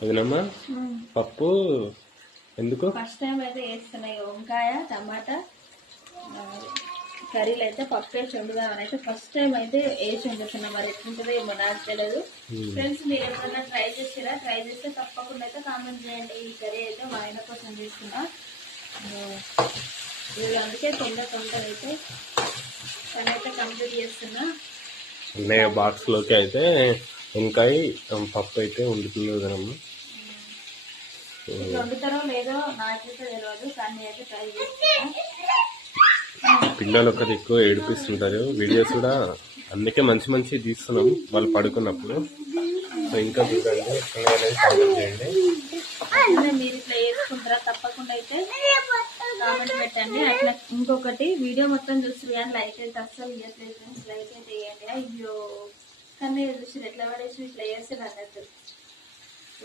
వదినమ్మా పప్పు ఎందుకు first time అయితే వేస్తున్నాయి. వంకాయ టమాటా కర్రీలు అయితే పప్పు వేసి వండుదామని అయితే ఫస్ట్ టైం అయితే వేసి వండుతున్నా. మరి ఎట్లుంటుందో ఏమో నాకు తెలియదు. ఫ్రెండ్స్ మీరు ఎప్పుడన్నా ట్రై చేసిరా? ట్రై చేస్తే తప్పకుండా అయితే కామెంట్ చేయండి. ఈ కర్రీ అయితే మా ఆయన కోసం చేస్తున్నా. అందుకే తొందర అయితే పని అయితే కంప్లీట్ చేస్తున్నా. అన్నయ్య బాక్స్ లోకి అయితే వంకాయ పప్పు అయితే వండుతుంది వదినమ్మా. వండుతారో లేదో నాకైతే తెలియదు, కానీ అయితే ట్రై చేస్తున్నా. పిల్లలు ఒకటి ఎక్కువ ఏడిపిస్తుంటారు. వీడియోస్ కూడా అందుకే మంచి తీస్తున్నాం వాళ్ళు పడుకున్నప్పుడు. సో ఇంకా చూడండి, కామెంట్ చేయండి. మీరు ఇట్లా వేసుకుంటారా? తప్పకుండా అయితే కామెంట్ పెట్టండి. అట్లా ఇంకొకటి వీడియో మొత్తం చూస్తారు కానీ లైక్ అయితే అస్సలు ఇవ్వట్లేదు ఫ్రెండ్స్. లైక్ అయితే వేయండి. అయ్యో కానీ చూసి ఎట్లా పడేసి ఇట్లా వేస్తారు అన్నట్టు.